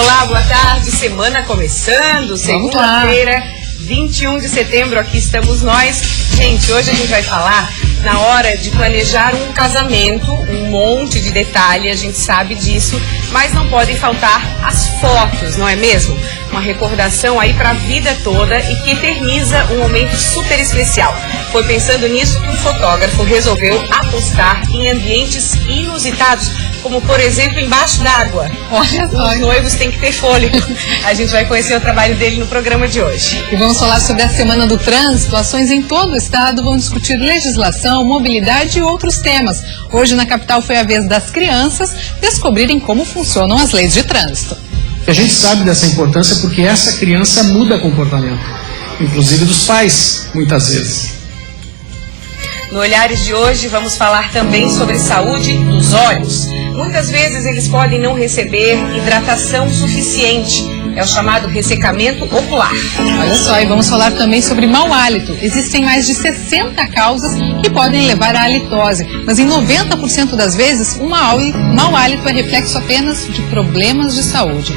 Olá, boa tarde, semana começando, segunda-feira, 21 de setembro, aqui estamos nós. Gente, hoje a gente vai falar na hora de planejar um casamento, um monte de detalhe, a gente sabe disso, mas não podem faltar as fotos, não é mesmo? Uma recordação aí para a vida toda e que eterniza um momento super especial. Foi pensando nisso que o fotógrafo resolveu apostar em ambientes inusitados, como por exemplo embaixo d'água. Olha só. Os noivos têm que ter fôlego. A gente vai conhecer o trabalho dele no programa de hoje. E vamos falar sobre a Semana do Trânsito. Ações em todo o estado vão discutir legislação, mobilidade e outros temas. Hoje na capital foi a vez das crianças descobrirem como funcionam as leis de trânsito. A gente sabe dessa importância porque essa criança muda comportamento, inclusive dos pais, muitas vezes. No Olhares de hoje vamos falar também sobre saúde dos olhos. Muitas vezes eles podem não receber hidratação suficiente. É o chamado ressecamento ocular. Olha só, e vamos falar também sobre mau hálito. Existem mais de 60 causas que podem levar à halitose, mas em 90% das vezes o mau hálito é reflexo apenas de problemas de saúde.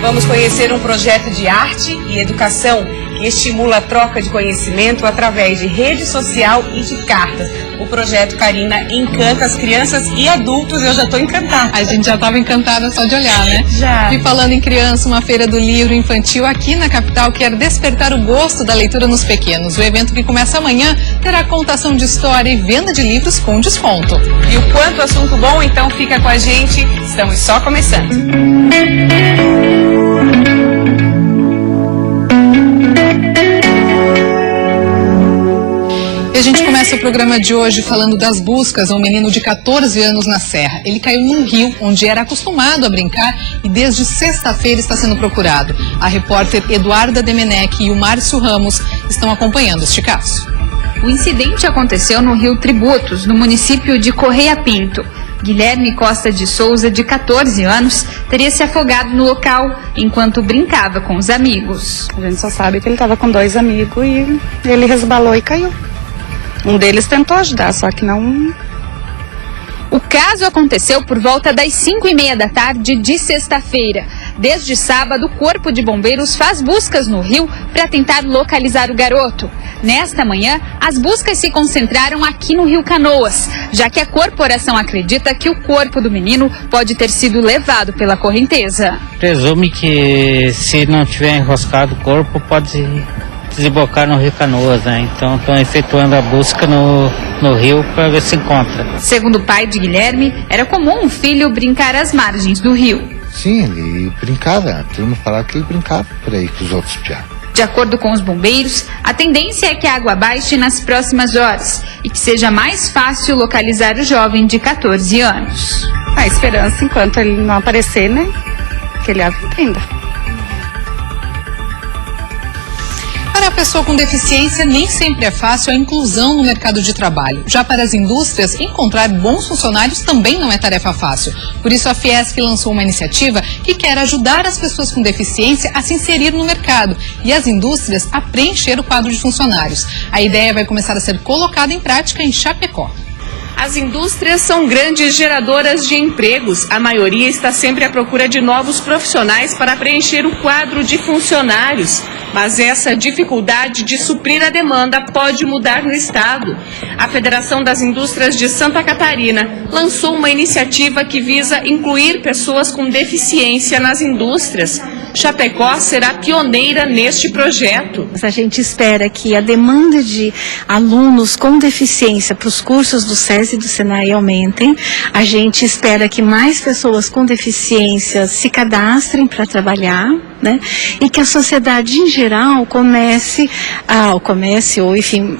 Vamos conhecer um projeto de arte e educação que estimula a troca de conhecimento através de rede social e de cartas. O projeto Karina encanta as crianças e adultos, eu já estou encantada. A gente já estava encantada só de olhar, né? Já. E falando em criança, uma feira do livro infantil aqui na capital quer despertar o gosto da leitura nos pequenos. O evento, que começa amanhã, terá contação de história e venda de livros com desconto. E o quanto assunto bom, então fica com a gente, estamos só começando. E a gente começa o programa de hoje falando das buscas a um menino de 14 anos na Serra. Ele caiu num rio onde era acostumado a brincar e desde sexta-feira está sendo procurado. A repórter Eduarda Demenech e o Márcio Ramos estão acompanhando este caso. O incidente aconteceu no rio Tributos, no município de Correia Pinto. Guilherme Costa de Souza, de 14 anos, teria se afogado no local enquanto brincava com os amigos. A gente só sabe que ele estava com 2 amigos e ele resbalou e caiu. Um deles tentou ajudar, só que não... O caso aconteceu por volta das 5h30 da tarde de sexta-feira. Desde sábado, o Corpo de Bombeiros faz buscas no rio para tentar localizar o garoto. Nesta manhã, as buscas se concentraram aqui no Rio Canoas, já que a corporação acredita que o corpo do menino pode ter sido levado pela correnteza. Presume que se não tiver enroscado o corpo, pode desembocar no Rio Canoas, né? Então estão efetuando a busca no rio para ver se encontra. Segundo o pai de Guilherme, era comum o filho brincar às margens do rio. Sim, ele brincava, a turma falava que ele brincava por aí com os outros piá. De acordo com os bombeiros, a tendência é que a água baixe nas próximas horas e que seja mais fácil localizar o jovem de 14 anos. A esperança, enquanto ele não aparecer, né? Que ele aprenda. Para a pessoa com deficiência, nem sempre é fácil a inclusão no mercado de trabalho. Já para as indústrias, encontrar bons funcionários também não é tarefa fácil. Por isso, a Fiesc lançou uma iniciativa que quer ajudar as pessoas com deficiência a se inserir no mercado e as indústrias a preencher o quadro de funcionários. A ideia vai começar a ser colocada em prática em Chapecó. As indústrias são grandes geradoras de empregos. A maioria está sempre à procura de novos profissionais para preencher o quadro de funcionários. Mas essa dificuldade de suprir a demanda pode mudar no estado. A Federação das Indústrias de Santa Catarina lançou uma iniciativa que visa incluir pessoas com deficiência nas indústrias. Chapecó será pioneira neste projeto. A gente espera que a demanda de alunos com deficiência para os cursos do SESI e do SENAI aumentem. A gente espera que mais pessoas com deficiência se cadastrem para trabalhar, né? E que a sociedade em geral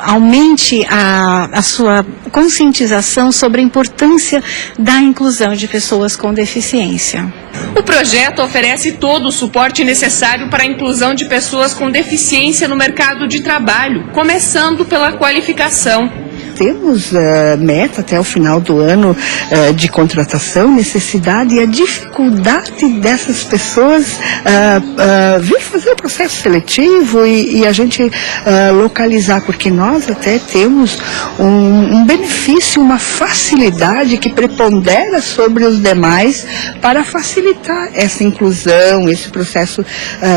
aumente a sua conscientização sobre a importância da inclusão de pessoas com deficiência. O projeto oferece todo o suporte necessário para a inclusão de pessoas com deficiência no mercado de trabalho, começando pela qualificação. temos meta até o final do ano de contratação, necessidade e a dificuldade dessas pessoas vir fazer o processo seletivo e a gente localizar, porque nós até temos um benefício, uma facilidade que prepondera sobre os demais para facilitar essa inclusão, esse processo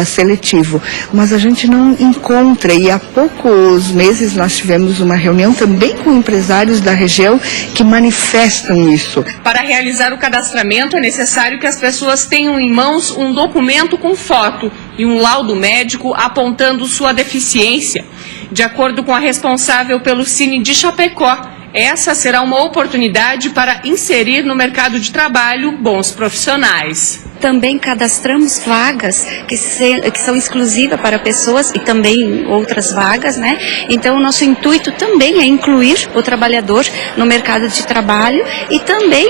seletivo. Mas a gente não encontra, e há poucos meses nós tivemos uma reunião também com empresários da região que manifestam isso. Para realizar o cadastramento é necessário que as pessoas tenham em mãos um documento com foto e um laudo médico apontando sua deficiência. De acordo com a responsável pelo Cine de Chapecó, essa será uma oportunidade para inserir no mercado de trabalho bons profissionais. Também cadastramos vagas que são exclusivas para pessoas e também outras vagas, né? Então, o nosso intuito também é incluir o trabalhador no mercado de trabalho e também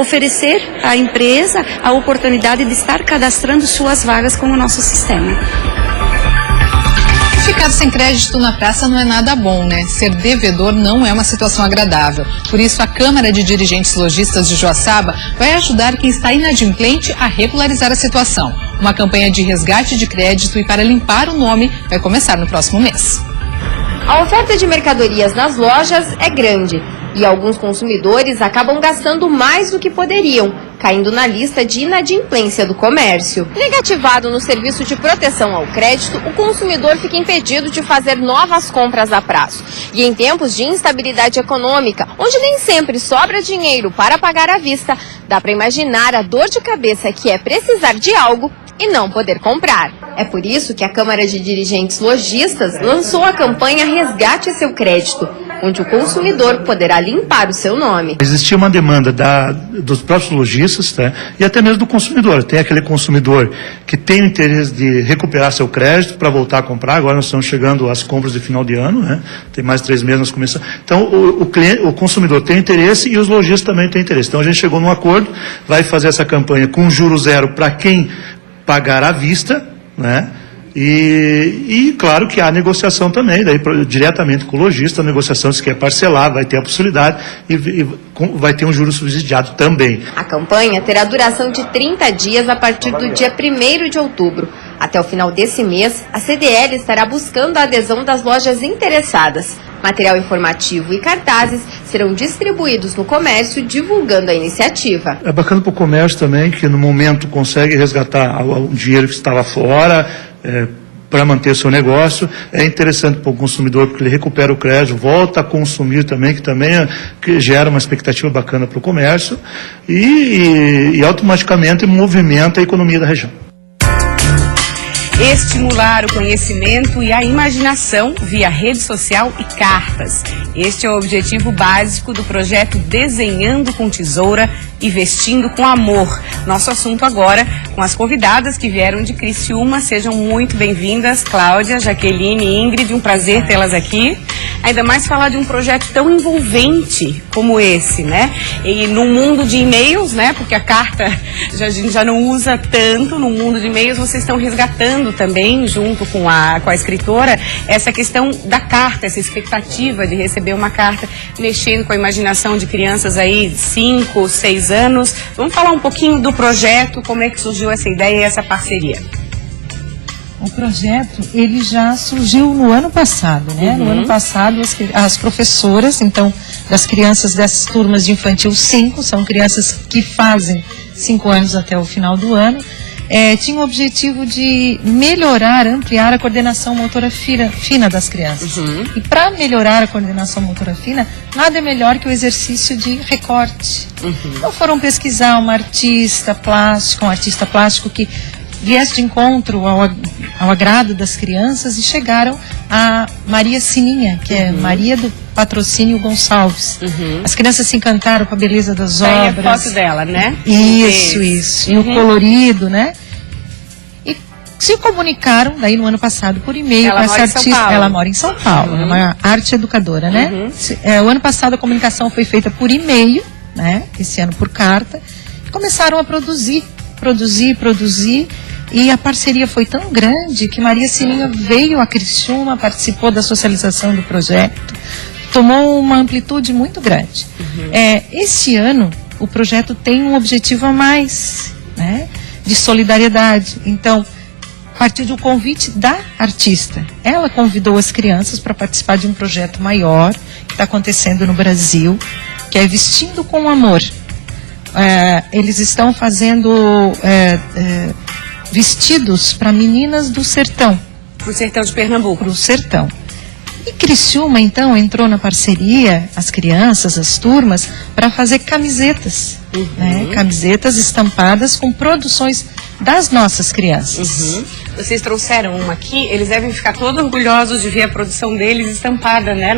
oferecer à empresa a oportunidade de estar cadastrando suas vagas com o nosso sistema. Ficar sem crédito na praça não é nada bom, né? Ser devedor não é uma situação agradável. Por isso, a Câmara de Dirigentes Lojistas de Joaçaba vai ajudar quem está inadimplente a regularizar a situação. Uma campanha de resgate de crédito e para limpar o nome vai começar no próximo mês. A oferta de mercadorias nas lojas é grande e alguns consumidores acabam gastando mais do que poderiam, caindo na lista de inadimplência do comércio. Negativado no serviço de proteção ao crédito, o consumidor fica impedido de fazer novas compras a prazo. E em tempos de instabilidade econômica, onde nem sempre sobra dinheiro para pagar à vista, dá para imaginar a dor de cabeça que é precisar de algo e não poder comprar. É por isso que a Câmara de Dirigentes Lojistas lançou a campanha Resgate Seu Crédito, onde o consumidor poderá limpar o seu nome. Existia uma demanda dos próprios lojistas, tá? E até mesmo do consumidor. Tem aquele consumidor que tem o interesse de recuperar seu crédito para voltar a comprar. Agora nós estamos chegando às compras de final de ano, né? Tem mais 3 meses nós começamos. Então o consumidor tem interesse e os lojistas também têm interesse. Então a gente chegou num acordo, vai fazer essa campanha com juro zero para quem pagar à vista, né? E claro que há negociação também, daí diretamente com o lojista, a negociação se quer parcelar, vai ter a possibilidade e vai ter um juro subsidiado também. A campanha terá duração de 30 dias a partir do dia 1º de outubro. Até o final desse mês, a CDL estará buscando a adesão das lojas interessadas. Material informativo e cartazes serão distribuídos no comércio, divulgando a iniciativa. É bacana para o comércio também, que no momento consegue resgatar o dinheiro que estava fora, para manter o seu negócio. É interessante para o consumidor, porque ele recupera o crédito, volta a consumir também, que gera uma expectativa bacana para o comércio e automaticamente movimenta a economia da região. Estimular o conhecimento e a imaginação via rede social e cartas. Este é o objetivo básico do projeto Desenhando com Tesoura e Vestindo com Amor. Nosso assunto agora com as convidadas que vieram de Criciúma. Sejam muito bem-vindas, Cláudia, Jaqueline e Ingrid. Um prazer tê-las aqui. Ainda mais falar de um projeto tão envolvente como esse, né? E no mundo de e-mails, né? Porque a carta a gente já não usa tanto. No mundo de e-mails, vocês estão resgatando também, junto com a escritora, essa questão da carta, essa expectativa de receber uma carta, mexendo com a imaginação de crianças aí de 5, 6 anos. Vamos falar um pouquinho do projeto, como é que surgiu essa ideia e essa parceria? O projeto, ele já surgiu no ano passado, né? No ano passado, as professoras, então, das crianças dessas turmas de infantil 5, são crianças que fazem 5 anos até o final do ano, tinha o objetivo de melhorar, ampliar a coordenação motora fina das crianças. E para melhorar a coordenação motora fina, nada é melhor que o exercício de recorte. Então foram pesquisar um artista plástico que viesse de encontro ao agrado das crianças e chegaram a Maria Sininha, que é Maria do Patrocínio Gonçalves. As crianças se encantaram com a beleza das obras. É a foto dela, né? Isso. E o colorido, né? E se comunicaram, daí no ano passado, por e-mail com essa artista. Ela mora em São Paulo, é uma arte educadora, né? O ano passado a comunicação foi feita por e-mail, né? Esse ano por carta. Começaram a produzir. E a parceria foi tão grande que Maria Sininha veio a Criciúma, participou da socialização do projeto, tomou uma amplitude muito grande. Este ano, o projeto tem um objetivo a mais, né, de solidariedade. Então, a partir do convite da artista, ela convidou as crianças para participar de um projeto maior que está acontecendo no Brasil, que é Vestindo com Amor. Eles estão fazendo vestidos para meninas do sertão. Pro sertão de Pernambuco. Pro sertão. E Criciúma, então, entrou na parceria, as crianças, as turmas, para fazer camisetas. Né? Camisetas estampadas com produções das nossas crianças. Vocês trouxeram uma aqui, eles devem ficar todos orgulhosos de ver a produção deles estampada, né,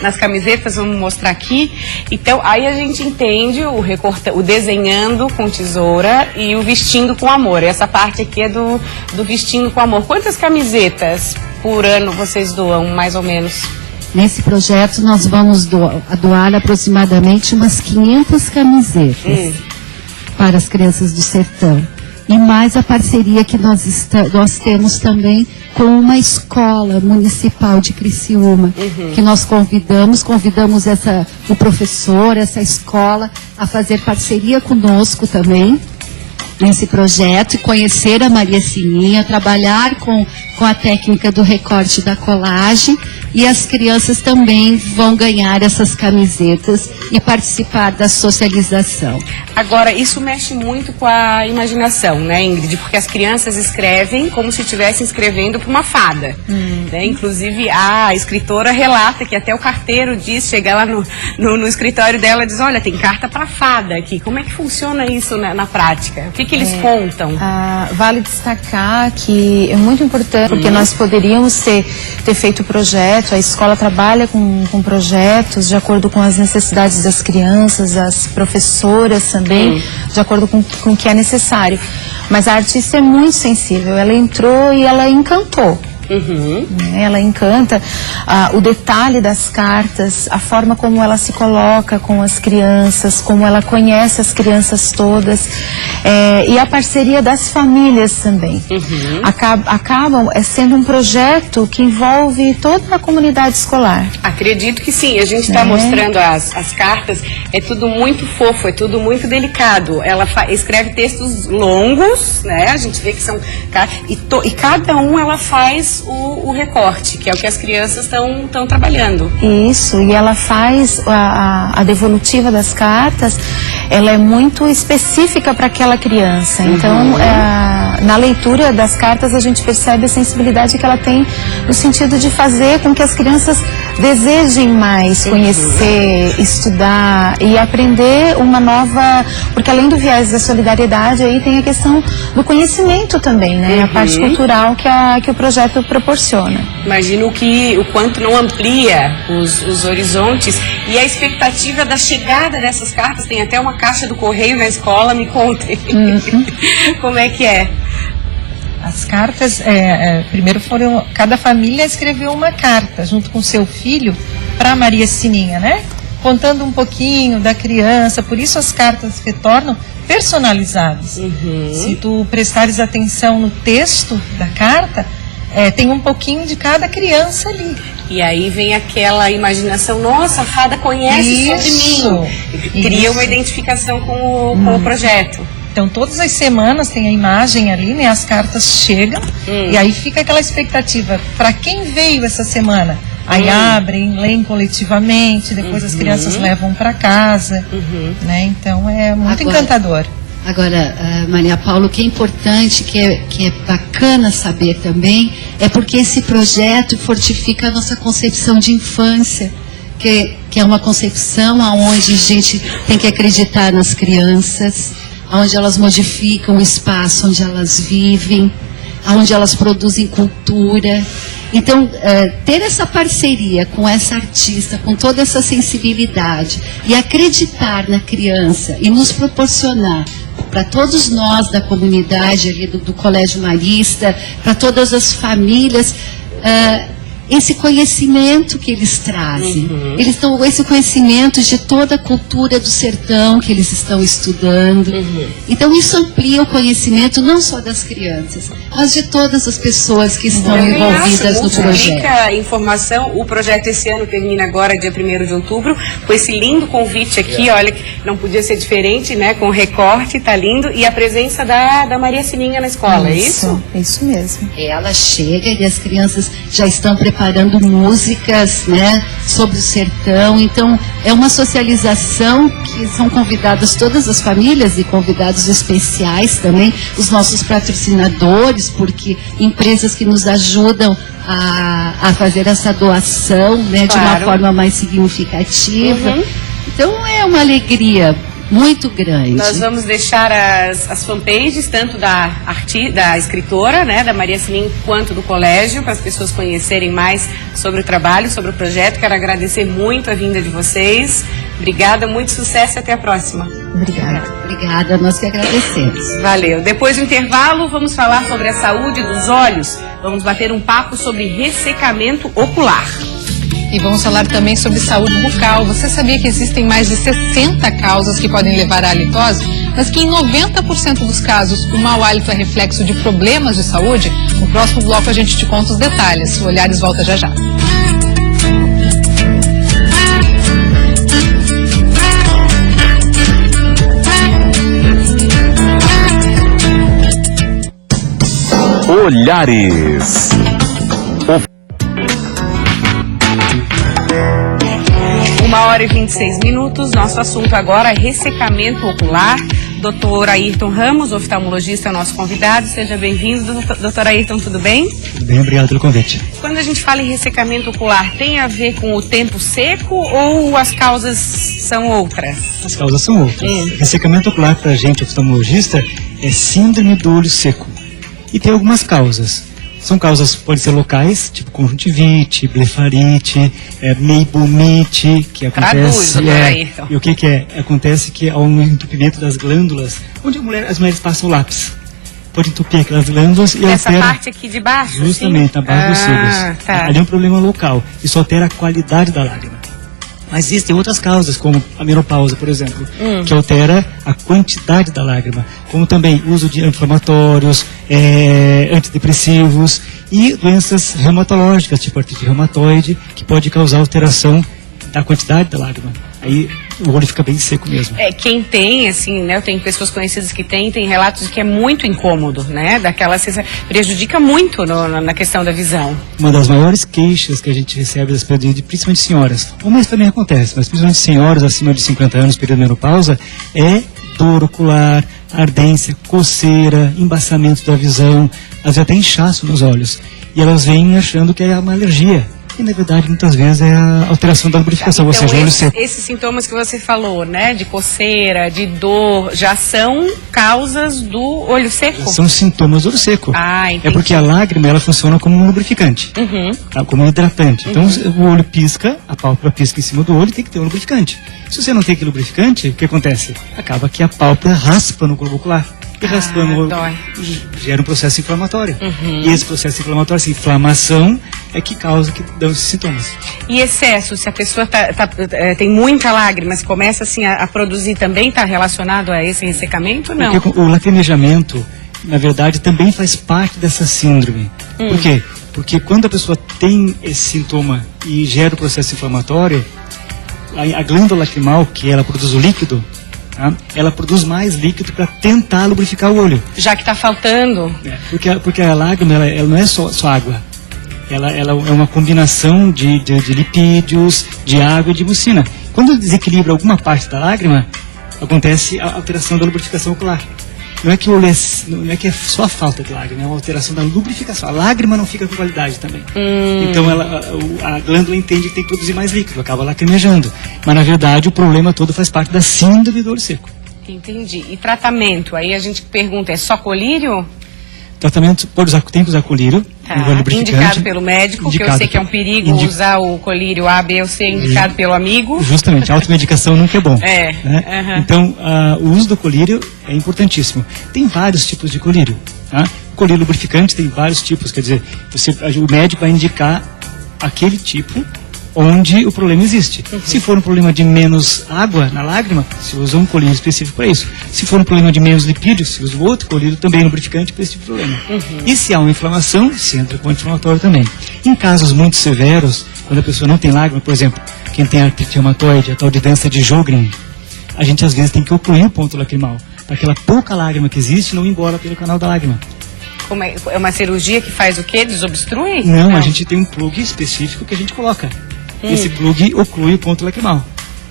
nas camisetas. Vamos mostrar aqui. Então, aí a gente entende o desenhando com tesoura e o vestindo com amor. Essa parte aqui é do vestindo com amor. Quantas camisetas por ano vocês doam, mais ou menos? Nesse projeto nós vamos doar aproximadamente umas 500 camisetas para as crianças do sertão. E mais a parceria que nós temos também com uma escola municipal de Criciúma, que nós convidamos o professor, essa escola, a fazer parceria conosco também nesse projeto e conhecer a Maria Sininha, trabalhar com a técnica do recorte da colagem, e as crianças também vão ganhar essas camisetas e participar da socialização. Agora, isso mexe muito com a imaginação, né, Ingrid? Porque as crianças escrevem como se estivessem escrevendo para uma fada. Né? Inclusive, a escritora relata que até o carteiro chega lá no escritório dela e diz, olha, tem carta para fada aqui. Como é que funciona isso na prática? O que eles contam? Vale destacar que é muito importante, porque nós poderíamos ter feito o projeto. A escola trabalha com projetos de acordo com as necessidades das crianças, as professoras também, de acordo com o que é necessário. Mas a artista é muito sensível, ela entrou e ela encantou. Ela encanta o detalhe das cartas, a forma como ela se coloca com as crianças, como ela conhece as crianças todas, e a parceria das famílias também. Acabam sendo um projeto que envolve toda a comunidade escolar. Acredito que sim, a gente está mostrando as cartas, é tudo muito fofo, é tudo muito delicado. Ela escreve textos longos, né? A gente vê que são... E cada um ela faz o recorte, que é o que as crianças estão trabalhando. Isso, e ela faz a devolutiva das cartas, ela é muito específica para aquela criança. Então, na leitura das cartas, a gente percebe a sensibilidade que ela tem no sentido de fazer com que as crianças desejem mais conhecer, estudar e aprender uma nova... Porque além do viés da solidariedade, aí tem a questão do conhecimento também, né? A parte cultural que o projeto proporciona. Imagino o quanto não amplia os horizontes e a expectativa da chegada dessas cartas. Tem até uma caixa do correio na escola, me contem. Como é que é? As cartas, primeiro cada família escreveu uma carta junto com seu filho para Maria Sininha, né? Contando um pouquinho da criança, por isso as cartas retornam personalizadas. Se tu prestares atenção no texto da carta, tem um pouquinho de cada criança ali. E aí vem aquela imaginação, nossa, a fada conhece sobre mim. Cria uma identificação com o projeto. Então, todas as semanas tem a imagem ali, né? As cartas chegam e aí fica aquela expectativa. Para quem veio essa semana? Aí abrem, leem coletivamente, depois as crianças levam para casa, né? Então, é muito encantador. Agora, Maria Paula, o que é importante, que é bacana saber também, é porque esse projeto fortifica a nossa concepção de infância, que é uma concepção onde a gente tem que acreditar nas crianças, onde elas modificam o espaço onde elas vivem, onde elas produzem cultura. Então, ter essa parceria com essa artista, com toda essa sensibilidade, e acreditar na criança e nos proporcionar, para todos nós da comunidade ali do Colégio Marista, para todas as famílias, esse conhecimento que eles trazem. Eles estão com esse conhecimento de toda a cultura do sertão que eles estão estudando. Então isso amplia o conhecimento não só das crianças, mas de todas as pessoas que estão envolvidas no projeto. Informação, o projeto esse ano termina agora, dia 1º de outubro, com esse lindo convite aqui, olha, que não podia ser diferente, né, com recorte, tá lindo, e a presença da Maria Sininha na escola, é isso? Isso mesmo. Ela chega e as crianças já estão preparando músicas, né, sobre o sertão. Então, é uma socialização que são convidadas todas as famílias e convidados especiais também, os nossos patrocinadores, porque empresas que nos ajudam a fazer essa doação, né, de uma forma mais significativa. Então, é uma alegria muito grande. Nós vamos deixar as fanpages, tanto da escritora, né, da Maria Sininha, quanto do colégio, para as pessoas conhecerem mais sobre o trabalho, sobre o projeto. Quero agradecer muito a vinda de vocês. Obrigada, muito sucesso e até a próxima. Obrigada, nós que agradecemos. Valeu. Depois do intervalo, vamos falar sobre a saúde dos olhos. Vamos bater um papo sobre ressecamento ocular. E vamos falar também sobre saúde bucal. Você sabia que existem mais de 60 causas que podem levar à halitose? Mas que em 90% dos casos o mau hálito é reflexo de problemas de saúde? No próximo bloco a gente te conta os detalhes. O Olhares volta já já. Olhares. 1h26. Nosso assunto agora é ressecamento ocular. Dr. Ayrton Ramos, oftalmologista, é o nosso convidado. Seja bem-vindo, Dr. Ayrton, tudo bem? Tudo bem, obrigado pelo convite. Quando a gente fala em ressecamento ocular, tem a ver com o tempo seco ou as causas são outras? As causas são outras. Ressecamento ocular, para a gente, oftalmologista, é síndrome do olho seco. E tem algumas causas. São causas, podem ser locais, tipo conjuntivite, blefarite, meibomite, que acontece... E o que é? Acontece que há um entupimento das glândulas, onde as mulheres passam o lápis. Pode entupir aquelas glândulas e essa altera... parte aqui de baixo? Justamente, na base dos cílios. Tá. Ali é um problema local. Isso altera a qualidade da lágrima. Mas existem outras causas, como a menopausa, por exemplo, que altera a quantidade da lágrima, como também uso de anti-inflamatórios, antidepressivos e doenças reumatológicas, tipo artrite reumatoide, que pode causar alteração da quantidade da lágrima. Aí o olho fica bem seco mesmo. Quem tem, assim, né, eu tenho pessoas conhecidas que tem relatos de que é muito incômodo, né, prejudica muito na questão da visão. Uma das maiores queixas que a gente recebe das pessoas, principalmente senhoras, homens também acontece, mas principalmente senhoras acima de 50 anos, período de menopausa, é dor ocular, ardência, coceira, embaçamento da visão, às vezes até inchaço nos olhos. E elas vêm achando que é uma alergia. E, na verdade, muitas vezes é a alteração da lubrificação, então, ou seja, o olho seco. Esses sintomas que você falou, né, de coceira, de dor, já são causas do olho seco? São sintomas do olho seco. Entendi. É porque a lágrima, ela funciona como um lubrificante, como um hidratante. Então, o olho pisca, a pálpebra pisca em cima do olho e tem que ter um lubrificante. Se você não tem aquele lubrificante, o que acontece? Acaba que a pálpebra raspa no globo ocular. E raspando gera um processo inflamatório. E esse processo inflamatório, essa inflamação, é que causa que dão esses sintomas. E excesso, se a pessoa tem muita lágrima, se começa assim a produzir, também está relacionado a esse ressecamento? Não. Porque o lacrimejamento, na verdade, também faz parte dessa síndrome. Por quê? Porque quando a pessoa tem esse sintoma e gera o processo inflamatório, a glândula lacrimal, que ela produz o líquido, ela produz mais líquido para tentar lubrificar o olho. Já que está faltando. Porque a lágrima, ela não é só água. Ela é uma combinação de lipídios, de água e de mucina. Quando desequilibra alguma parte da lágrima, acontece a alteração da lubrificação ocular. Não é que o olho não é que é só a falta de lágrima, é uma alteração da lubrificação. A lágrima não fica com qualidade também. Então a glândula entende que tem que produzir mais líquido, acaba lacrimejando. Mas na verdade o problema todo faz parte da síndrome do olho seco. Entendi. E tratamento? Aí a gente pergunta, é só colírio? Tratamento, tem que usar colírio, indicado pelo médico, que eu sei que é um perigo usar o colírio A, B ou C, indicado pelo amigo. Justamente, a automedicação nunca é bom. Então, o uso do colírio é importantíssimo. Tem vários tipos de colírio. Colírio lubrificante tem vários tipos, quer dizer, o médico vai indicar aquele tipo onde o problema existe. Se for um problema de menos água na lágrima, se usa um colírio específico para isso. Se for um problema de menos lipídios, se usa outro colírio também lubrificante para esse tipo de problema. E se há uma inflamação, se entra com anti-inflamatório também. Em casos muito severos, quando a pessoa não tem lágrima, por exemplo, quem tem artrite reumatoide, a tal de doença de Sjögren, a gente às vezes tem que ocluir o ponto lacrimal, para aquela pouca lágrima que existe não ir embora pelo canal da lágrima. É uma cirurgia que faz o quê? Desobstrui? Não, a gente tem um plug específico que a gente coloca. Esse plug oclui o ponto lacrimal.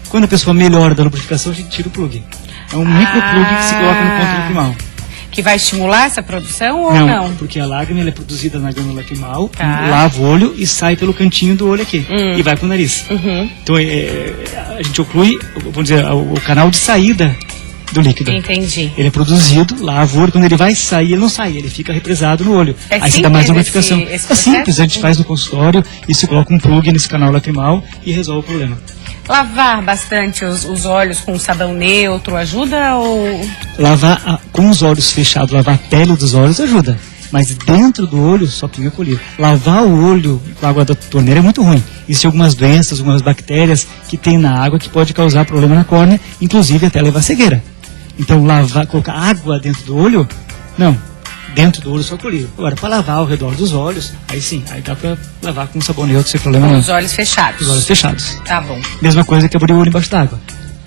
Quando a pessoa melhora da lubrificação, a gente tira o plug. É um microplug que se coloca no ponto lacrimal. Que vai estimular essa produção ou não? Porque a lágrima ela é produzida na glândula lacrimal, lava o olho e sai pelo cantinho do olho aqui. E vai pro nariz. Então a gente oclui, vamos dizer, o canal de saída do líquido. Entendi. Ele é produzido, lava o olho, quando ele vai sair, ele não sai, ele fica represado no olho. É aí se dá mais uma esse é simples, a gente faz no consultório e se coloca um plug nesse canal lacrimal e resolve o problema. Lavar bastante os olhos com sabão neutro ajuda ou... Lavar com os olhos fechados, lavar a pele dos olhos ajuda. Mas dentro do olho, só pinga colírio. Lavar o olho com a água da torneira é muito ruim. Existem algumas doenças, algumas bactérias que tem na água que pode causar problema na córnea, inclusive até levar cegueira. Então, colocar água dentro do olho, não. Dentro do olho só colírio. Agora, para lavar ao redor dos olhos, aí sim, aí dá para lavar com sabão neutro sem problema nenhum. Com os olhos fechados. Os olhos fechados. Tá bom. Mesma coisa que abrir o olho embaixo d'água.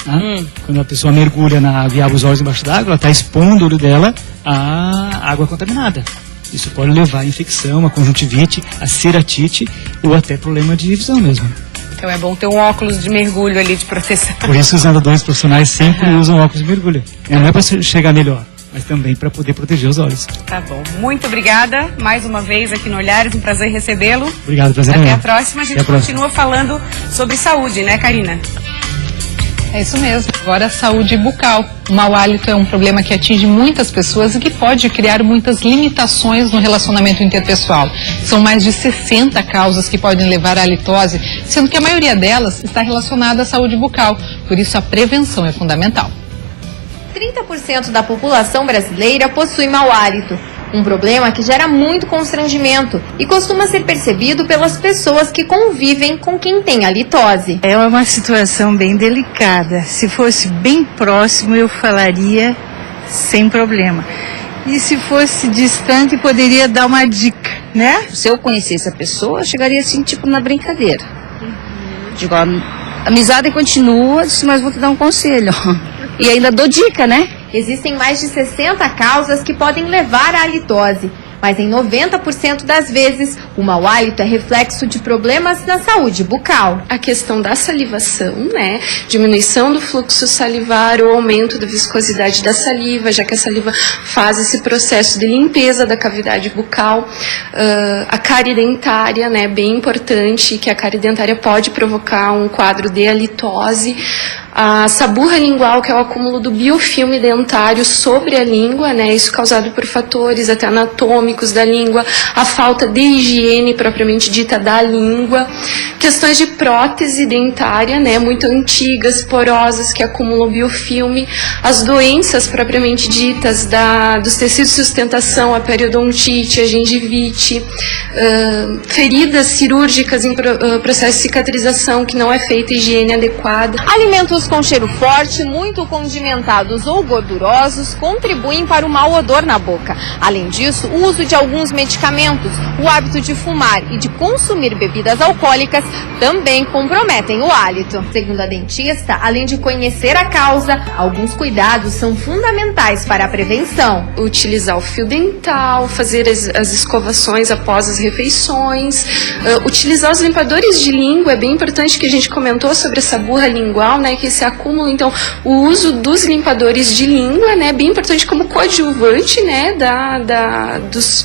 Tá? Quando a pessoa mergulha na água e abre os olhos embaixo d'água, ela está expondo o olho dela à água contaminada. Isso pode levar a infecção, a conjuntivite, a ceratite ou até problema de visão mesmo. Então é bom ter um óculos de mergulho ali de proteção. Por isso os nadadores profissionais sempre usam óculos de mergulho. Não é para chegar melhor, mas também para poder proteger os olhos. Tá bom. Muito obrigada mais uma vez aqui no Olhares. Um prazer recebê-lo. Obrigado, prazer. Até a próxima. A gente continua falando sobre saúde, né, Karina? É isso mesmo. Agora, saúde bucal. O mau hálito é um problema que atinge muitas pessoas e que pode criar muitas limitações no relacionamento interpessoal. São mais de 60 causas que podem levar à halitose, sendo que a maioria delas está relacionada à saúde bucal. Por isso, a prevenção é fundamental. 30% da população brasileira possui mau hálito. Um problema que gera muito constrangimento e costuma ser percebido pelas pessoas que convivem com quem tem halitose. É uma situação bem delicada. Se fosse bem próximo, eu falaria sem problema. E se fosse distante, poderia dar uma dica, né? Se eu conhecesse a pessoa, eu chegaria assim, tipo, na brincadeira. Digo, a amizade continua, mas vou te dar um conselho. E ainda dou dica, né? Existem mais de 60 causas que podem levar à halitose, mas em 90% das vezes, o mau hálito é reflexo de problemas na saúde bucal. A questão da salivação, né? Diminuição do fluxo salivar ou aumento da viscosidade da saliva, já que a saliva faz esse processo de limpeza da cavidade bucal. A cárie dentária, né? Bem importante, que a cárie dentária pode provocar um quadro de halitose. A saburra lingual, que é o acúmulo do biofilme dentário sobre a língua, né? Isso causado por fatores até anatômicos da língua, a falta de higiene propriamente dita da língua, questões de prótese dentária, né? Muito antigas, porosas, que acumulam biofilme, as doenças propriamente ditas dos tecidos de sustentação, a periodontite, a gengivite, feridas cirúrgicas em processo de cicatrização que não é feita higiene adequada. Alimentos com cheiro forte, muito condimentados ou gordurosos contribuem para o mau odor na boca. Além disso, o uso de alguns medicamentos, o hábito de fumar e de consumir bebidas alcoólicas também comprometem o hálito. Segundo a dentista, além de conhecer a causa, alguns cuidados são fundamentais para a prevenção. Utilizar o fio dental, fazer as escovações após as refeições, utilizar os limpadores de língua, é bem importante que a gente comentou sobre essa burra lingual, né, que esse acúmulo, então, o uso dos limpadores de língua, né, bem importante como coadjuvante, né, dos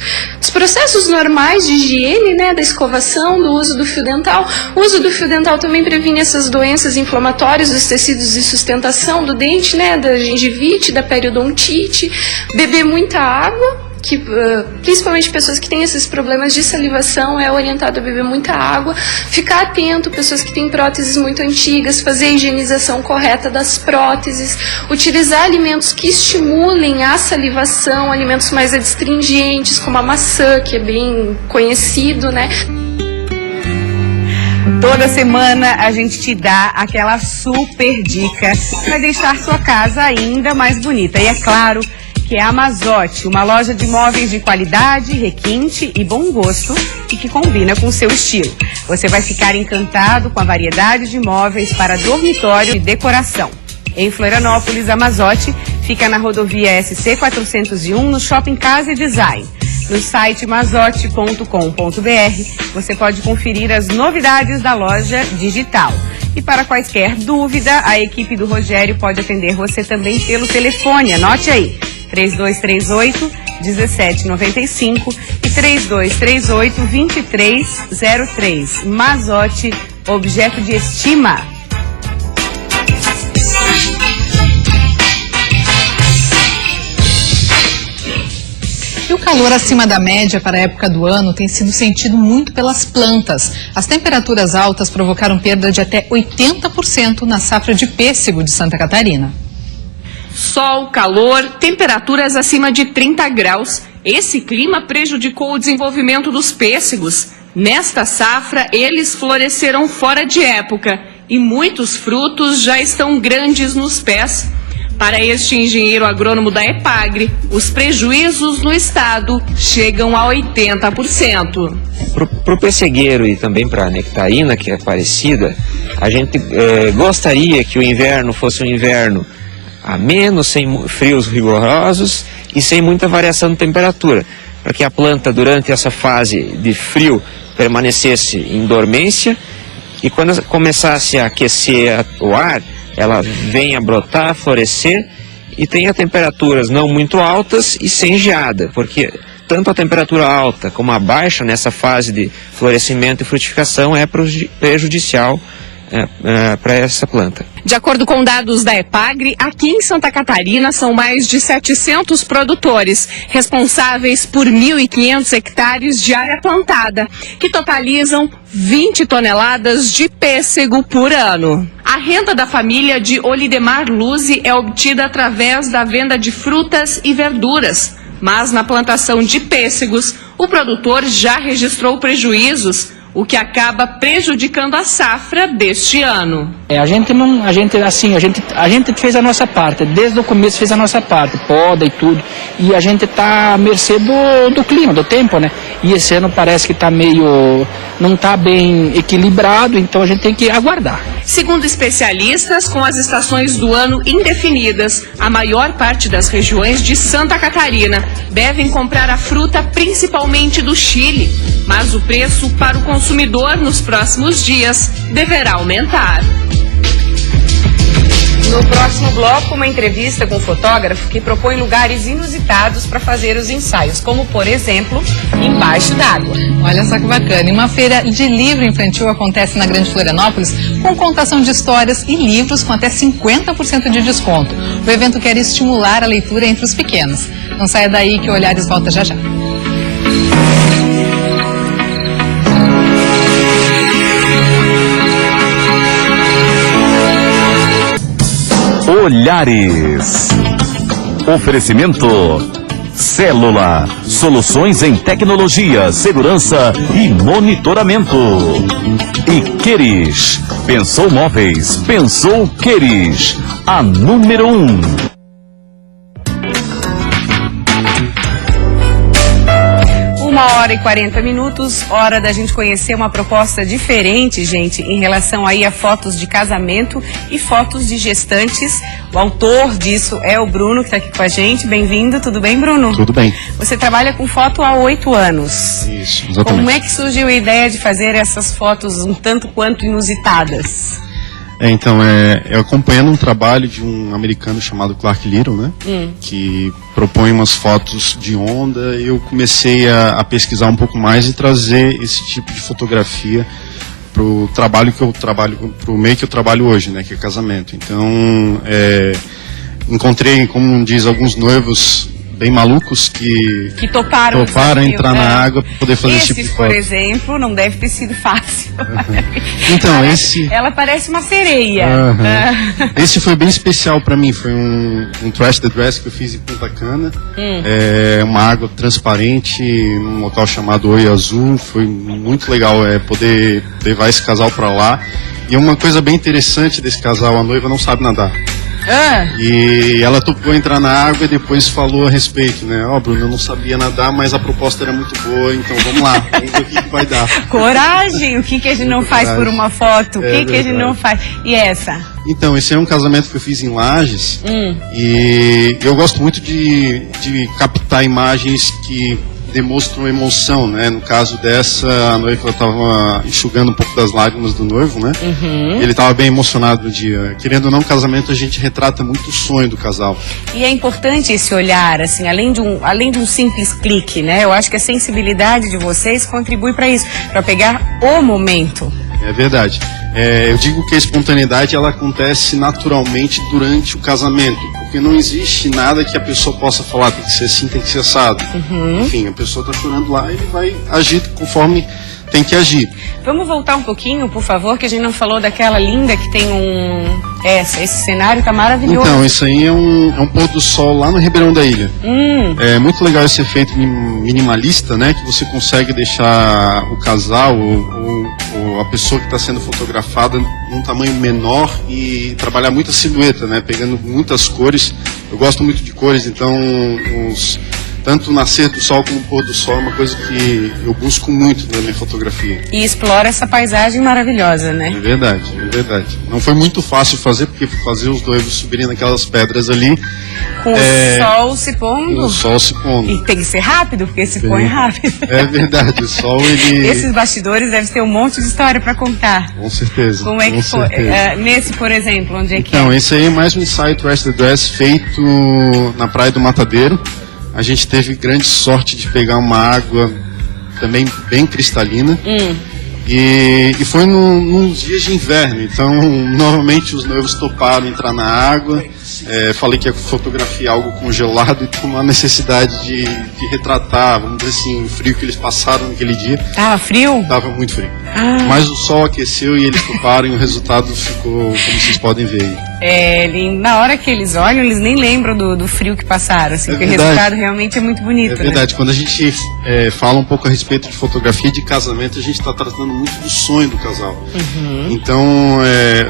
processos normais de higiene, né, da escovação, do uso do fio dental. O uso do fio dental também previne essas doenças inflamatórias dos tecidos de sustentação do dente, né, da gengivite, da periodontite. Beber muita água, que principalmente pessoas que têm esses problemas de salivação é orientado a beber muita água, ficar atento, pessoas que têm próteses muito antigas, fazer a higienização correta das próteses, utilizar alimentos que estimulem a salivação, alimentos mais adstringentes, como a maçã, que é bem conhecido, né? Toda semana a gente te dá aquela super dica que vai deixar sua casa ainda mais bonita. E é claro que é a Mazotti, uma loja de móveis de qualidade, requinte e bom gosto e que combina com o seu estilo. Você vai ficar encantado com a variedade de móveis para dormitório e decoração. Em Florianópolis, a Mazotti fica na rodovia SC 401, no Shopping Casa e Design. No site mazotti.com.br você pode conferir as novidades da loja digital. E para quaisquer dúvida, a equipe do Rogério pode atender você também pelo telefone. Anote aí, 3238-1795 e 3238-2303. Mazotti, objeto de estima. E o calor acima da média para a época do ano tem sido sentido muito pelas plantas. As temperaturas altas provocaram perda de até 80% na safra de pêssego de Santa Catarina. Sol, calor, temperaturas acima de 30 graus. Esse clima prejudicou o desenvolvimento dos pêssegos. Nesta safra, eles floresceram fora de época e muitos frutos já estão grandes nos pés. Para este engenheiro agrônomo da EPAGRE, os prejuízos no estado chegam a 80%. Para o pessegueiro e também para a nectarina, que é parecida, a gente gostaria que o inverno fosse um inverno ameno, sem frios rigorosos e sem muita variação de temperatura, para que a planta, durante essa fase de frio, permanecesse em dormência e quando começasse a aquecer o ar, ela vem a brotar, florescer e tenha temperaturas não muito altas e sem geada, porque tanto a temperatura alta como a baixa nessa fase de florescimento e frutificação é prejudicial para essa planta. De acordo com dados da EPAGRE, aqui em Santa Catarina são mais de 700 produtores, responsáveis por 1.500 hectares de área plantada, que totalizam 20 toneladas de pêssego por ano. A renda da família de Olidemar Luzi é obtida através da venda de frutas e verduras, mas na plantação de pêssegos, o produtor já registrou prejuízos, o que acaba prejudicando a safra deste ano. A gente fez a nossa parte, desde o começo fez a nossa parte, poda e tudo, e a gente está à mercê do clima, do tempo, né? E esse ano parece que não está bem equilibrado, então a gente tem que aguardar. Segundo especialistas, com as estações do ano indefinidas, a maior parte das regiões de Santa Catarina devem comprar a fruta principalmente do Chile, mas o preço para o consumidor nos próximos dias deverá aumentar. No próximo bloco, uma entrevista com um fotógrafo que propõe lugares inusitados para fazer os ensaios, como, por exemplo, embaixo d'água. Olha só que bacana. E uma feira de livro infantil acontece na Grande Florianópolis com contação de histórias e livros com até 50% de desconto. O evento quer estimular a leitura entre os pequenos. Não saia daí que o Olhares volta já já. Olhares. Oferecimento Célula, soluções em tecnologia, segurança e monitoramento. E Queris, pensou móveis, pensou Queris, a número 1. Hora e 40 minutos, hora da gente conhecer uma proposta diferente, gente, em relação aí a fotos de casamento e fotos de gestantes. O autor disso é o Bruno, que está aqui com a gente. Bem-vindo, tudo bem, Bruno? Tudo bem. Você trabalha com foto há 8 anos. Isso, exatamente. Como é que surgiu a ideia de fazer essas fotos um tanto quanto inusitadas? Eu acompanhando um trabalho de um americano chamado Clark Little, né? Que propõe umas fotos de onda, e eu comecei a pesquisar um pouco mais e trazer esse tipo de fotografia para o trabalho que eu trabalho, para o meio que eu trabalho hoje, né? Que é casamento. Então, encontrei, como diz, alguns noivos bem malucos que toparam entrar na água para poder fazer esse tipo de foto. Por exemplo, não deve ter sido fácil. Então, ela parece uma sereia. Esse foi bem especial para mim, foi um Trash the Dress que eu fiz em Punta Cana. Uma água transparente, num local chamado Oi Azul, foi muito legal poder levar esse casal para lá. E uma coisa bem interessante desse casal, a noiva não sabe nadar. E ela topou entrar na água e depois falou a respeito, né? Bruno, eu não sabia nadar, mas a proposta era muito boa, então vamos lá, vamos ver o que vai dar. Coragem, o que a gente não faz por uma foto? O que a gente não faz? E essa? Então, esse é um casamento que eu fiz em Lages e eu gosto muito de captar imagens que demonstram emoção, né? No caso dessa, a noiva estava enxugando um pouco das lágrimas do noivo, né? Ele estava bem emocionado no dia. Querendo ou não, casamento a gente retrata muito o sonho do casal. E é importante esse olhar, assim, além de um simples clique, né? Eu acho que a sensibilidade de vocês contribui para isso, para pegar o momento. É verdade. Eu digo que a espontaneidade ela acontece naturalmente durante o casamento, porque não existe nada que a pessoa possa falar, tem que ser assim, tem que ser assado. Enfim, a pessoa está chorando lá e ele vai agir conforme tem que agir. Vamos voltar um pouquinho, por favor, que a gente não falou daquela linda que tem esse cenário tá maravilhoso. Então, isso aí é um pôr do sol lá no Ribeirão da Ilha. É muito legal esse efeito minimalista, né? Que você consegue deixar o casal ou a pessoa que está sendo fotografada num tamanho menor e trabalhar muita silhueta, né? Pegando muitas cores. Eu gosto muito de cores, então tanto o nascer do sol como o pôr do sol é uma coisa que eu busco muito na minha fotografia. E explora essa paisagem maravilhosa, né? É verdade, é verdade. Não foi muito fácil fazer, porque fazer os noivos subirem naquelas pedras ali... Com o sol se pondo? O sol se pondo. E tem que ser rápido, porque se põe rápido. É verdade, o sol ele... Esses bastidores devem ter um monte de história para contar. Com certeza. Como é que foi? Nesse, por exemplo, onde é que Então, esse aí é mais um ensaio Trash the Dress feito na Praia do Matadeiro. A gente teve grande sorte de pegar uma água também bem cristalina. E foi num dias de inverno, então normalmente os noivos toparam entrar na água. Falei que ia fotografar algo congelado e tinha uma necessidade de retratar, vamos dizer assim, o frio que eles passaram naquele dia. Tava frio? Tava muito frio. Mas o sol aqueceu e eles toparam e o resultado ficou como vocês podem ver aí. Na hora que eles olham, eles nem lembram do frio que passaram, assim, porque o resultado realmente é muito bonito. É verdade, né? Quando a gente fala um pouco a respeito de fotografia de casamento, a gente está tratando muito do sonho do casal. Então,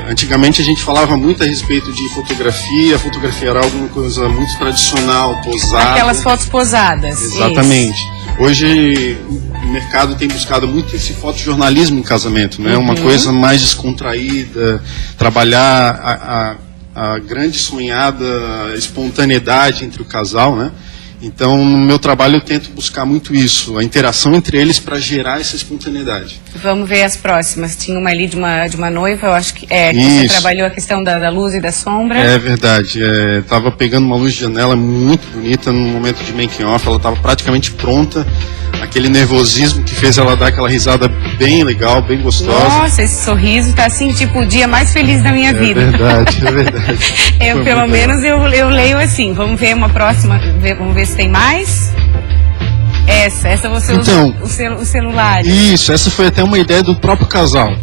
antigamente a gente falava muito a respeito de fotografia, a fotografia era alguma coisa muito tradicional, posada. Aquelas fotos posadas. Exatamente. Isso. Hoje o mercado tem buscado muito esse fotojornalismo em casamento, né? Uma coisa mais descontraída, trabalhar a grande sonhada espontaneidade entre o casal, né? Então, no meu trabalho eu tento buscar muito isso, a interação entre eles para gerar essa espontaneidade. Vamos ver as próximas. Tinha uma ali de uma noiva, eu acho que você trabalhou a questão da luz e da sombra. É verdade. Tava pegando uma luz de janela muito bonita no momento de making off, ela estava praticamente pronta. Aquele nervosismo que fez ela dar aquela risada bem legal, bem gostosa. Nossa, esse sorriso tá assim, tipo, o dia mais feliz da minha vida. É verdade, é verdade. Pelo menos eu leio assim. Vamos ver uma próxima, vamos ver se tem mais. Essa você usou o celular. Isso, essa foi até uma ideia do próprio casal.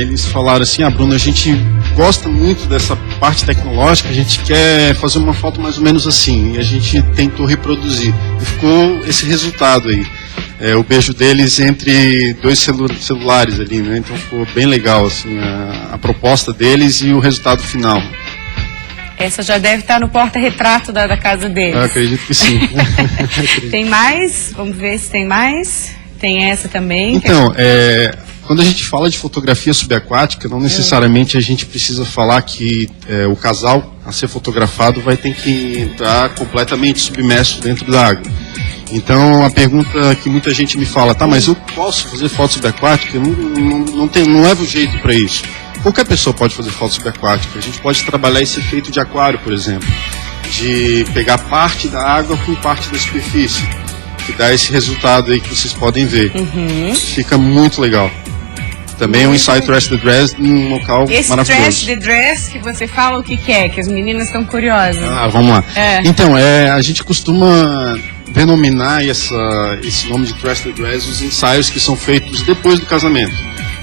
Eles falaram assim, Bruna, a gente gosta muito dessa parte tecnológica, a gente quer fazer uma foto mais ou menos assim, e a gente tentou reproduzir. E ficou esse resultado aí. O beijo deles entre dois celulares ali, né? Então ficou bem legal, assim, a proposta deles e o resultado final. Essa já deve estar no porta-retrato da casa deles. Eu acredito que sim. Tem mais? Vamos ver se tem mais. Tem essa também. Então, quando a gente fala de fotografia subaquática, não necessariamente a gente precisa falar que o casal a ser fotografado vai ter que entrar completamente submerso dentro da água. Então, a pergunta que muita gente me fala, mas eu posso fazer foto subaquática? Não levo jeito para isso. Qualquer pessoa pode fazer foto subaquática. A gente pode trabalhar esse efeito de aquário, por exemplo, de pegar parte da água com parte da superfície, que dá esse resultado aí que vocês podem ver. Fica muito legal. Também é um ensaio Trash the Dress num local Esse maravilhoso. Trash the Dress que você fala, o que é? Que as meninas estão curiosas. Vamos lá. É. Então, a gente costuma denominar esse nome de Trash the Dress os ensaios que são feitos depois do casamento.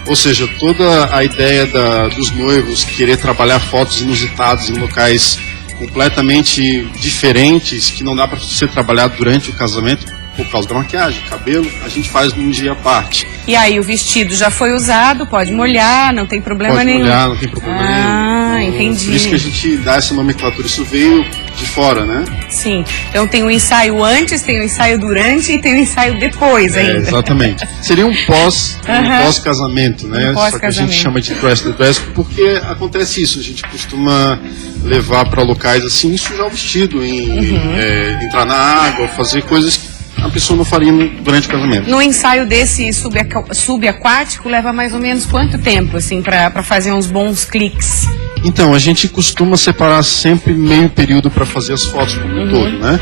Ou seja, toda a ideia dos noivos querer trabalhar fotos inusitadas em locais completamente diferentes, que não dá para ser trabalhado durante o casamento, por causa da maquiagem, cabelo, a gente faz num dia à parte. E aí o vestido já foi usado, pode molhar, não tem problema nenhum. Pode molhar, não tem problema nenhum. Entendi. Por isso que a gente dá essa nomenclatura, isso veio de fora, né? Sim, então tem o ensaio antes, tem o ensaio durante e tem o ensaio depois ainda. Exatamente. Seria um pós-casamento, né? Só que a gente chama de Trash the Dress porque acontece isso, a gente costuma levar para locais assim, sujar o vestido, entrar na água, fazer coisas que a pessoa não faria durante o casamento. No ensaio desse subaquático leva mais ou menos quanto tempo, assim, para fazer uns bons cliques? Então, a gente costuma separar sempre meio período para fazer as fotos por todo, né?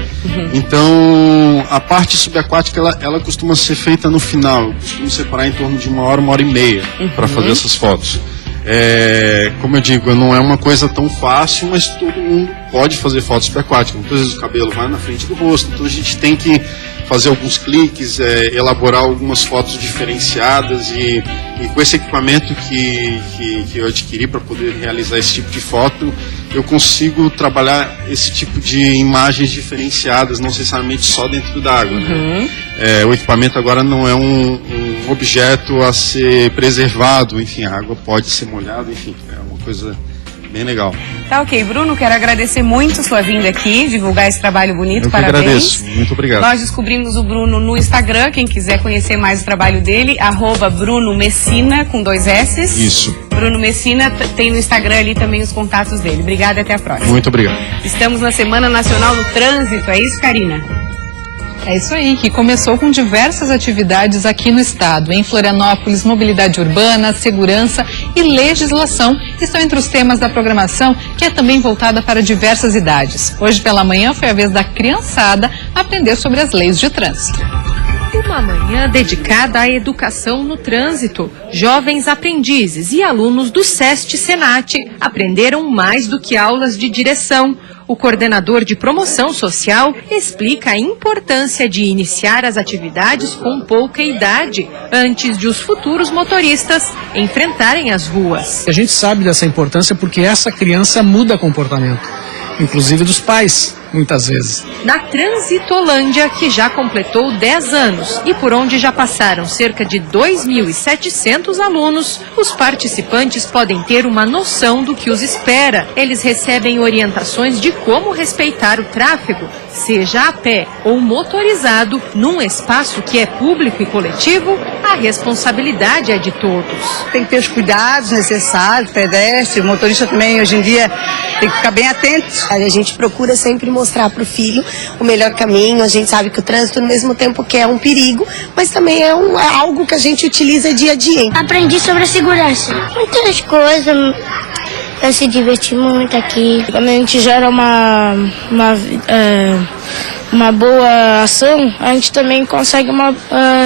Então, a parte subaquática, ela costuma ser feita no final. Eu costumo separar em torno de 1 hora, 1h30 para fazer essas fotos. Como eu digo, não é uma coisa tão fácil, mas todo mundo pode fazer fotos subaquáticas. Muitas vezes o cabelo vai na frente do rosto, então a gente tem que fazer alguns cliques, elaborar algumas fotos diferenciadas e com esse equipamento que eu adquiri para poder realizar esse tipo de foto, eu consigo trabalhar esse tipo de imagens diferenciadas, não necessariamente só dentro da água, né? O equipamento agora não é um objeto a ser preservado, enfim, a água pode ser molhada, enfim, é uma coisa bem legal. Tá ok, Bruno, quero agradecer muito sua vinda aqui, divulgar esse trabalho bonito, eu parabéns. Agradeço, muito obrigado. Nós descobrimos o Bruno no Instagram, quem quiser conhecer mais o trabalho dele, @Bruno Messina, com 2 S's. Isso. Bruno Messina, tem no Instagram ali também os contatos dele. Obrigada e até a próxima. Muito obrigado. Estamos na Semana Nacional do Trânsito, é isso, Karina? É isso aí, que começou com diversas atividades aqui no estado. Em Florianópolis, mobilidade urbana, segurança e legislação estão entre os temas da programação, que é também voltada para diversas idades. Hoje pela manhã foi a vez da criançada aprender sobre as leis de trânsito. Uma manhã dedicada à educação no trânsito. Jovens aprendizes e alunos do SEST-Senat aprenderam mais do que aulas de direção. O coordenador de promoção social explica a importância de iniciar as atividades com pouca idade, antes de os futuros motoristas enfrentarem as ruas. A gente sabe dessa importância porque essa criança muda comportamento, inclusive dos pais, muitas vezes. Na Transitolândia, que já completou 10 anos e por onde já passaram cerca de 2.700 alunos, os participantes podem ter uma noção do que os espera. Eles recebem orientações de como respeitar o tráfego, seja a pé ou motorizado, num espaço que é público e coletivo, a responsabilidade é de todos. Tem que ter os cuidados necessários, pedestre, o motorista também hoje em dia tem que ficar bem atento. A gente procura sempre mostrar para o filho o melhor caminho. A gente sabe que o trânsito, ao mesmo tempo que é um perigo, mas também é algo que a gente utiliza dia a dia. Aprendi sobre a segurança. Muitas coisas. Eu se diverti muito aqui. Quando a gente gera uma boa ação, a gente também consegue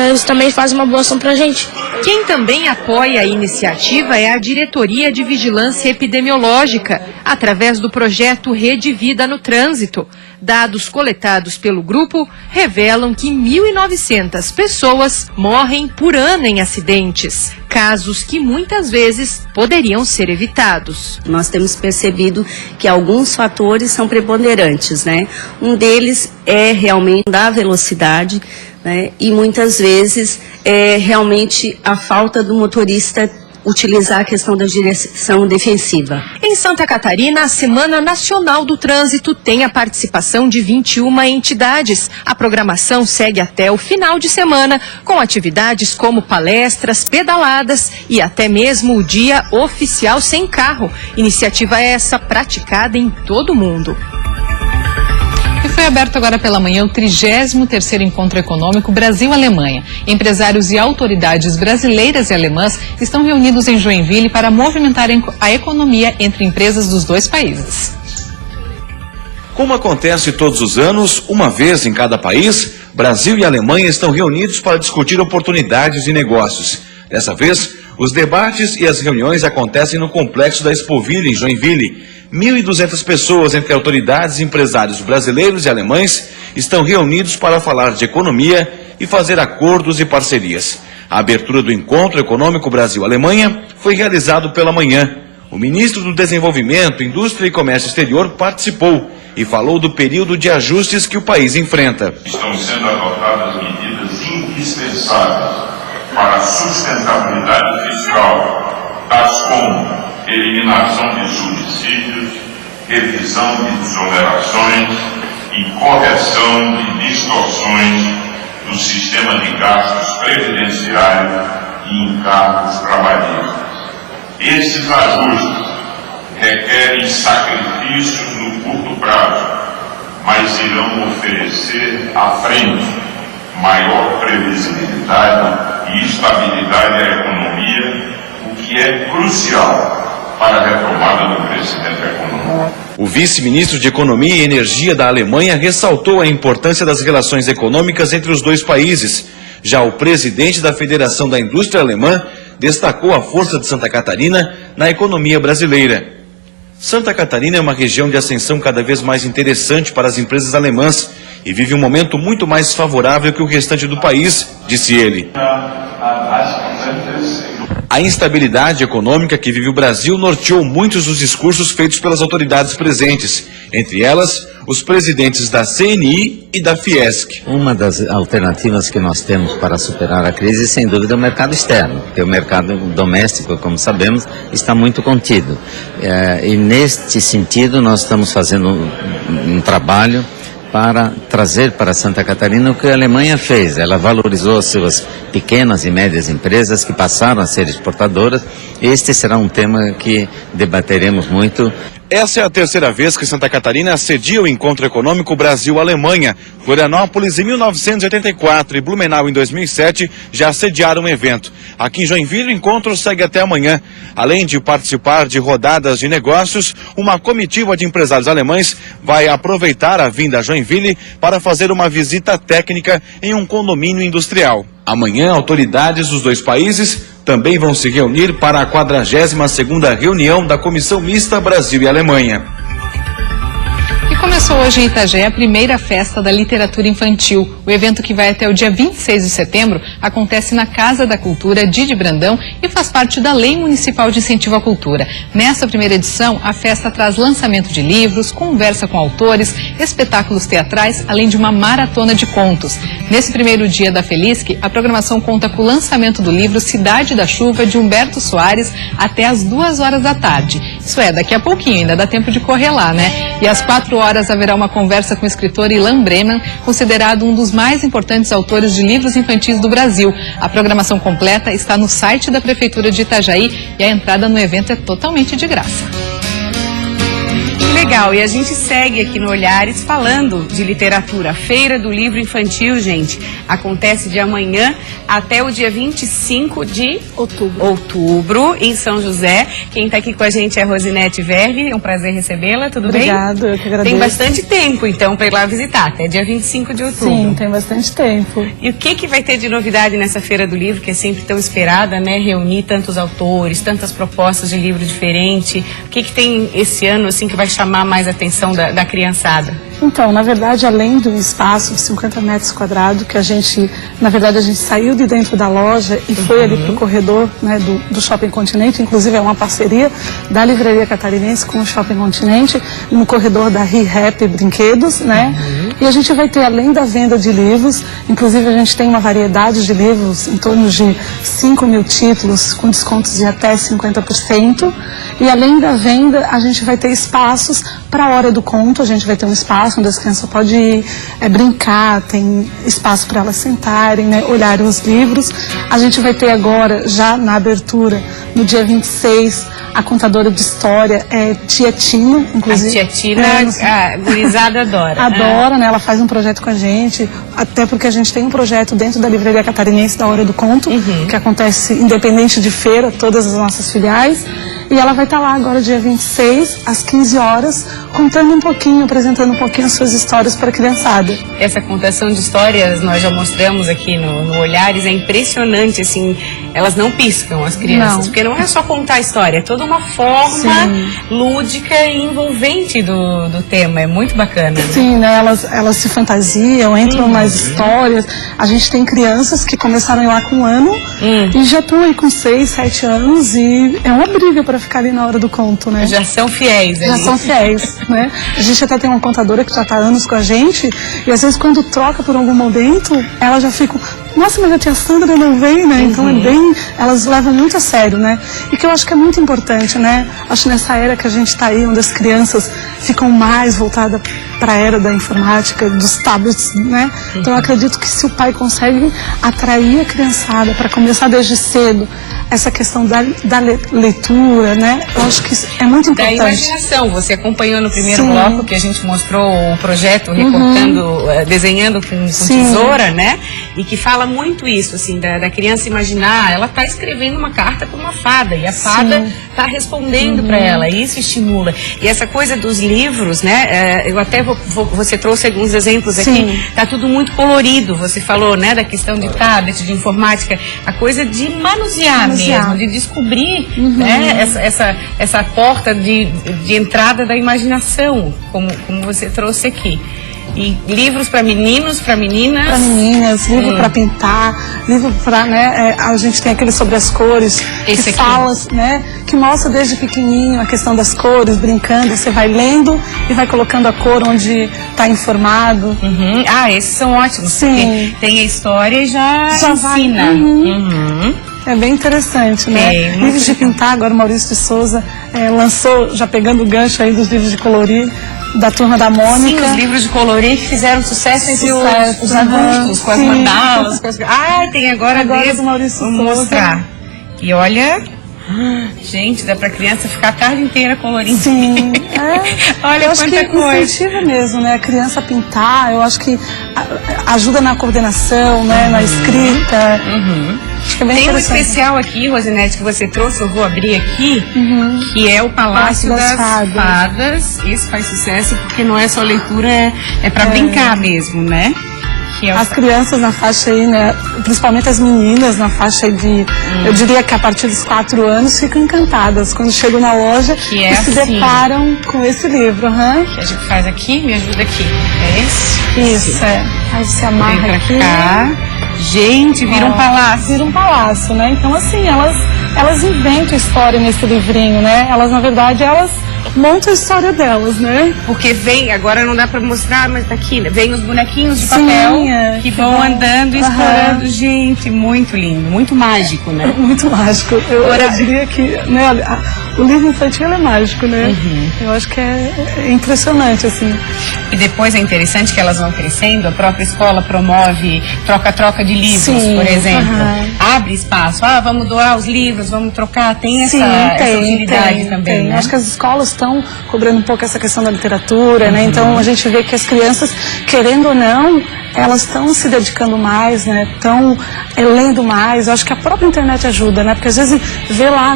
eles também fazem uma boa ação pra gente. Quem também apoia a iniciativa é a Diretoria de Vigilância Epidemiológica, através do projeto Rede Vida no Trânsito. Dados coletados pelo grupo revelam que 1.900 pessoas morrem por ano em acidentes, casos que muitas vezes poderiam ser evitados. Nós temos percebido que alguns fatores são preponderantes, né? Um deles é realmente da velocidade, né? E muitas vezes é realmente a falta do motorista utilizar a questão da direção defensiva. Em Santa Catarina, a Semana Nacional do Trânsito tem a participação de 21 entidades. A programação segue até o final de semana, com atividades como palestras, pedaladas e até mesmo o Dia Oficial Sem Carro. Iniciativa essa praticada em todo o mundo. E foi aberto agora pela manhã o 33º Encontro Econômico Brasil-Alemanha. Empresários e autoridades brasileiras e alemãs estão reunidos em Joinville para movimentar a economia entre empresas dos dois países. Como acontece todos os anos, uma vez em cada país, Brasil e Alemanha estão reunidos para discutir oportunidades de negócios. Dessa vez, os debates e as reuniões acontecem no complexo da Expoville, em Joinville. 1.200 pessoas, entre autoridades e empresários brasileiros e alemães, estão reunidos para falar de economia e fazer acordos e parcerias. A abertura do Encontro Econômico Brasil-Alemanha foi realizado pela manhã. O ministro do Desenvolvimento, Indústria e Comércio Exterior participou e falou do período de ajustes que o país enfrenta. Estão sendo adotadas medidas indispensáveis para a sustentabilidade fiscal, tais como eliminação de subsídios, revisão de desonerações e correção de distorções do sistema de gastos previdenciários e encargos trabalhistas. Esses ajustes requerem sacrifícios no curto prazo, mas irão oferecer à frente maior previsibilidade e estabilidade à economia, o que é crucial para a retomada do crescimento econômico. O vice-ministro de Economia e Energia da Alemanha ressaltou a importância das relações econômicas entre os dois países. Já o presidente da Federação da Indústria Alemã destacou a força de Santa Catarina na economia brasileira. Santa Catarina é uma região de ascensão cada vez mais interessante para as empresas alemãs e vive um momento muito mais favorável que o restante do país, disse ele. A instabilidade econômica que vive o Brasil norteou muitos dos discursos feitos pelas autoridades presentes, entre elas os presidentes da CNI e da Fiesc. Uma das alternativas que nós temos para superar a crise, sem dúvida, é o mercado externo, porque o mercado doméstico, como sabemos, está muito contido. E neste sentido, nós estamos fazendo um trabalho para trazer para Santa Catarina o que a Alemanha fez. Ela valorizou as suas pequenas e médias empresas que passaram a ser exportadoras. Este será um tema que debateremos muito. Essa é a terceira vez que Santa Catarina cedia o Encontro Econômico Brasil-Alemanha. Florianópolis em 1984 e Blumenau em 2007 já sediaram o evento. Aqui em Joinville o encontro segue até amanhã. Além de participar de rodadas de negócios, uma comitiva de empresários alemães vai aproveitar a vinda a Joinville para fazer uma visita técnica em um condomínio industrial. Amanhã, autoridades dos dois países também vão se reunir para a 42ª reunião da Comissão Mista Brasil e Alemanha. E começou hoje em Itajaí a primeira festa da literatura infantil. O evento, que vai até o dia 26 de setembro, acontece na Casa da Cultura Didi Brandão e faz parte da Lei Municipal de Incentivo à Cultura. Nessa primeira edição, a festa traz lançamento de livros, conversa com autores, espetáculos teatrais, além de uma maratona de contos. Nesse primeiro dia da Felisc, a programação conta com o lançamento do livro Cidade da Chuva, de Humberto Soares, até às 2h da tarde. Isso é, daqui a pouquinho, ainda dá tempo de correr lá, né? E às 4h haverá uma conversa com o escritor Ilan Breman, considerado um dos mais importantes autores de livros infantis do Brasil. A programação completa está no site da Prefeitura de Itajaí e a entrada no evento é totalmente de graça. Legal, e a gente segue aqui no Olhares falando de literatura. A Feira do Livro Infantil, gente, acontece de amanhã até o dia 25 de outubro, em São José. Quem está aqui com a gente é Rosinete Verri, é um prazer recebê-la, tudo bem? Obrigada, eu que agradeço. Tem bastante tempo, então, para ir lá visitar, até dia 25 de outubro. Sim, tem bastante tempo. E o que vai ter de novidade nessa Feira do Livro, que é sempre tão esperada, né? Reunir tantos autores, tantas propostas de livro diferente. O que tem esse ano, assim, que vai chamar mais a atenção da criançada? Então, na verdade, além do espaço de 50 metros quadrados, que a gente saiu de dentro da loja e foi ali para o corredor, né, do Shopping Continente, inclusive é uma parceria da Livraria Catarinense com o Shopping Continente, no corredor da ReHap Brinquedos, né? E a gente vai ter, além da venda de livros, inclusive a gente tem uma variedade de livros, em torno de 5.000 títulos, com descontos de até 50%. E além da venda, a gente vai ter espaços para a hora do conto. A gente vai ter um espaço onde as crianças podem ir brincar, tem espaço para elas sentarem, né, olharem os livros. A gente vai ter agora, já na abertura, no dia 26, a contadora de história é Tia Tina, inclusive. A Tia Tina, a gurizada adora. Adora, né? Ela faz um projeto com a gente, até porque a gente tem um projeto dentro da Livraria Catarinense da Hora do Conto, que acontece independente de feira, todas as nossas filiais. E ela vai estar lá agora, dia 26, às 15 horas, contando um pouquinho, apresentando um pouquinho as suas histórias para a criançada. Essa contação de histórias nós já mostramos aqui no Olhares, é impressionante, assim, Elas não piscam, as crianças, porque não é só contar a história, é toda uma forma lúdica e envolvente do tema, é muito bacana. Sim, né? Elas se fantasiam, entram nas histórias. A gente tem crianças que começaram lá com 1 ano e já estão aí com 6, 7 anos e é uma briga para ficar ali na hora do conto, né? Já são fiéis, Já são fiéis, né? A gente até tem uma contadora que já está há anos com a gente e às vezes quando troca por algum momento, elas já ficam, nossa, mas a tia Sandra não vem, né? Então é bem, elas levam muito a sério, né? E que eu acho que é muito importante, né? Acho que nessa era que a gente está aí, onde as crianças ficam mais voltadas para a era da informática, dos tablets, né? Então eu acredito que se o pai consegue atrair a criançada para começar desde cedo essa questão da leitura, né? Eu acho que isso é muito importante. Da imaginação, você acompanhou no primeiro bloco que a gente mostrou o projeto recortando, desenhando com tesoura, né? E que fala muito isso, assim, da criança imaginar, ela está escrevendo uma carta para uma fada e a fada está respondendo para ela, e isso estimula. E essa coisa dos livros, né? Eu até você trouxe alguns exemplos aqui, tá tudo muito colorido, você falou, né? Da questão de tablet, de informática, a coisa de manusear mesmo, de descobrir né, essa porta de entrada da imaginação, como você trouxe aqui. E livros para meninos, para meninas? Para meninas, livro para pintar, livro para, né, a gente tem aquele sobre as cores, esse que fala, né, que mostra desde pequenininho a questão das cores, brincando, você vai lendo e vai colocando a cor onde está informado. Ah, esses são ótimos, porque tem a história e já ensina. É bem interessante, né? Livros de pintar, agora o Maurício de Souza lançou, já pegando o gancho aí dos livros de colorir, da Turma da Mônica. Sim, os livros de colorir que fizeram sucesso entre os adultos, com as mandalas. Tem agora do Maurício Souza. Vou mostrar. E olha, gente, dá pra criança ficar a tarde inteira colorindo. Sim, olha, eu acho que incentiva mesmo, né? A criança a pintar, eu acho que ajuda na coordenação, né? Na escrita. Acho que é bem Tem um especial aqui, Rosinete, que você trouxe, eu vou abrir aqui, que é o Palácio das Fadas. Esse faz sucesso porque não é só leitura, é para brincar mesmo, né? Que é as crianças na faixa aí, né? Principalmente as meninas na faixa de, eu diria que a partir dos 4 anos ficam encantadas quando chegam na loja e se deparam com esse livro. Que a gente faz aqui, me ajuda aqui. É esse? Isso, Aí se amarra aqui. Cá. Gente, vira um palácio. Vira um palácio, né? Então, assim, elas inventam história nesse livrinho, né? Elas, na verdade, montam a história delas, né? Porque agora não dá pra mostrar, mas tá aqui, vem os bonequinhos de papel que vão andando e explorando. Gente, muito lindo, muito mágico, né? Muito mágico. Eu diria que, né, o livro infantil é mágico, né? Eu acho que é impressionante, assim. E depois é interessante que elas vão crescendo, a própria escola promove troca-troca de livros, por exemplo. Abre espaço, vamos doar os livros, vamos trocar, tem essa utilidade também, né? Acho que as escolas estão cobrando um pouco essa questão da literatura, né? Então a gente vê que as crianças, querendo ou não, elas estão se dedicando mais, né? Estão lendo mais. Eu acho que a própria internet ajuda, né? Porque às vezes vê lá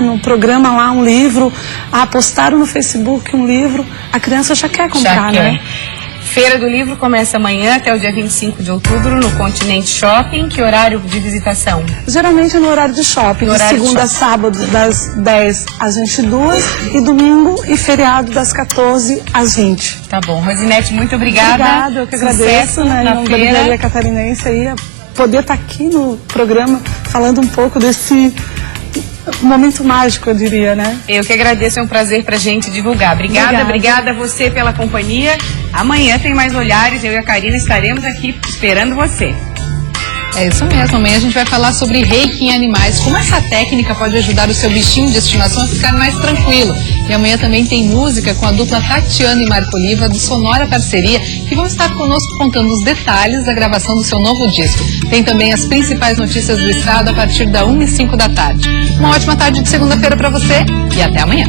no programa lá um livro, postaram no Facebook um livro, a criança já quer comprar, né? Feira do Livro começa amanhã até o dia 25 de outubro no Continente Shopping. Que horário de visitação? Geralmente no horário de shopping, de segunda a sábado das 10 às 22 e domingo e feriado das 14 às 20. Tá bom. Rosinete, muito obrigada. Obrigada, eu que agradeço, né? Em nome da Livraria Catarinense aí, poder estar aqui no programa falando um pouco desse momento mágico, eu diria, né? Eu que agradeço, é um prazer pra gente divulgar. Obrigada a você pela companhia. Amanhã tem mais Olhares, eu e a Karina estaremos aqui esperando você. É isso mesmo, amanhã a gente vai falar sobre reiki em animais, como essa técnica pode ajudar o seu bichinho de estimação a ficar mais tranquilo. E amanhã também tem música com a dupla Tatiana e Marco Oliva do Sonora Parceria, que vão estar conosco contando os detalhes da gravação do seu novo disco. Tem também as principais notícias do estado a partir da 1h05 da tarde. Uma ótima tarde de segunda-feira para você e até amanhã.